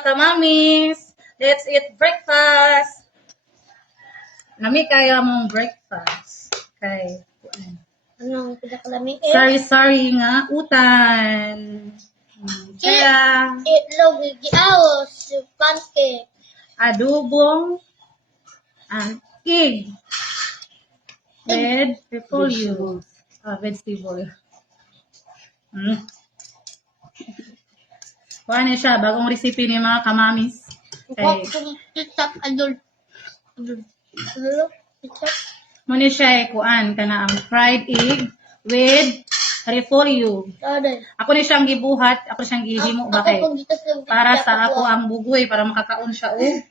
mga kamamis. Let's eat breakfast. Nami kaya mong breakfast. Okay. Anong pinakalami? Sari-sari nga utan. Kaya Itlog, giaos, pancake. adobong and egg with repolyo. Vegetable. Kuha niya siya, bagong recipe ni mga kamamis. Okay. Ketchup, adol. Adol, ketchup. Muna siya kuan kana ang fried egg with repolyo. Adol. Ako ni siyang gibuhat, ako siyang gihimo ba kay para sa ako ang bugoy para makakaon siya og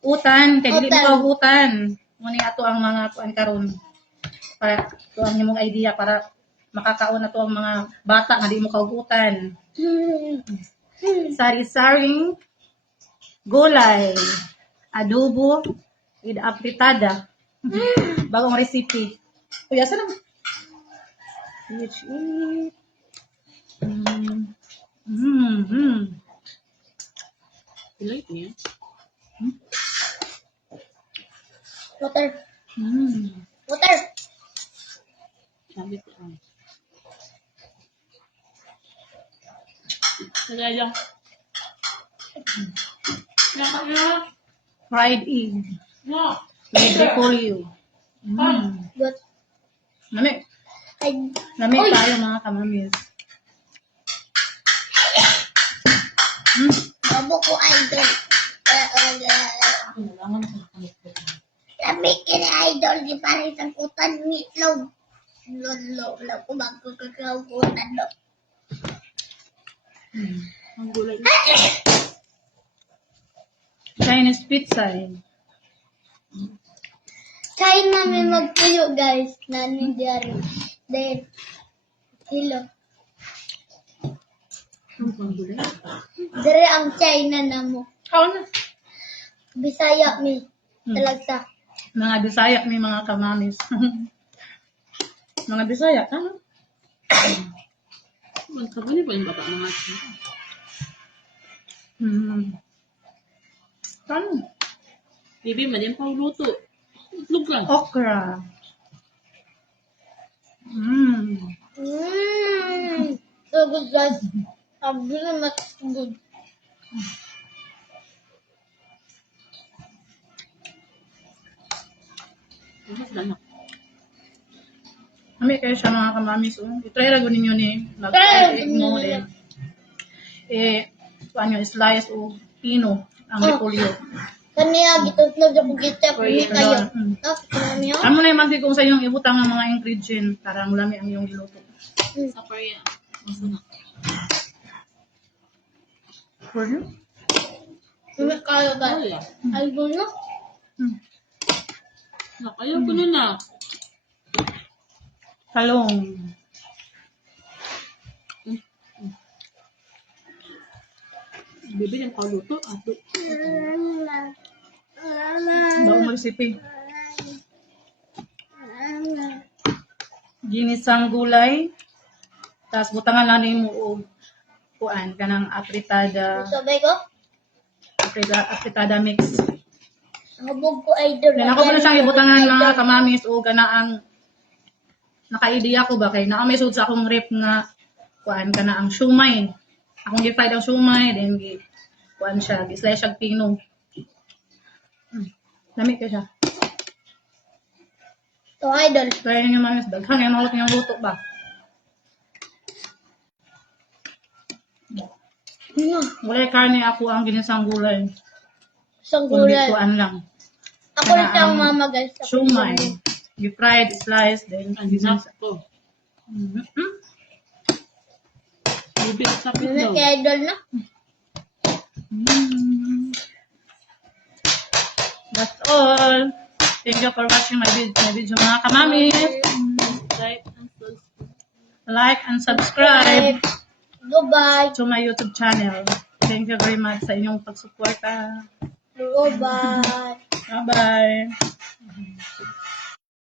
utan kay dili mo utan. Muna ato ang mga kuan karon. Para to ang imong idea para makakaon na to ang mga bata nga di mo kaugutan. Sari-saring gulay, adobo with apritada. Bagong recipe. Kuya, saan naman? Which is... Pilay niya. Water. Water. Sabi ko. Sagay lang. Fried egg. No. With repolyo. But, Nami. I... Nami tayo mga kamamis. Abo ko idol. Sabi ka na idol, di parang isang utan ng itlog. Lolo, wala ko magkakaukutan do. Ang gulay. Chinese pizza. Kain namin magpuyo guys, nanin diary. Then, hello. Ang gulay. Dari ang China na mo. Kaon na. Bisaya mi. Talagsa. Mga Bisaya may mga kamamis. Mga Bisaya, ano? Ang kabali ba yung baba mga ito? Ano? Bibi, madyan pa luto. Itlog lang. Okra. So good guys. I'm really much good. Mas ganak. Kami kayo siya mga kamamis. I-try lang ninyo ni. Mag-egg mo din. Paano yung slice o pino ang repolyo. Kaniya, gitutlog ako gitap. Hindi kayo. Kaniya? Amo na yung mantig kung sa inyong ibutang ang mga ingredient para mulami ang iyong niluto. Sa Korea. Masarap. For you? Hindi kayo guys. I don't know. Ayaw ko na. Talong. Bibi, yung paluto. Ato. Baong recipe. Ginisang gulay. Tapos butangan lang mo og kuan kanang apritada. Sabay ko? Apritada mix. Habog ko idol. Then ako pa na siyang ibutangan mga kamamis o ganaang naka-idea ko ba kay naa may sud sa akong rep nga kuan kana ang siumay. Akong gi-fried ang siumay then kuan siya, gi-slice siya pino. Lami ka siya. To idol. Kaya niyo mamis daghan yung mga yung luto ba. Wala karne ako ang ginisang gulay. Isang Kundi gulay. kuan lang. Ako rin siyang mama guys. Siumay. You fried, slice, then Ang sakto. Bibi, sapit Hindi daw. kay idol na. That's all. Thank you for watching my video mga kamami. Like and subscribe Goodbye. to my YouTube channel. Thank you very much sa inyong pagsuporta. Goodbye. Bye-bye.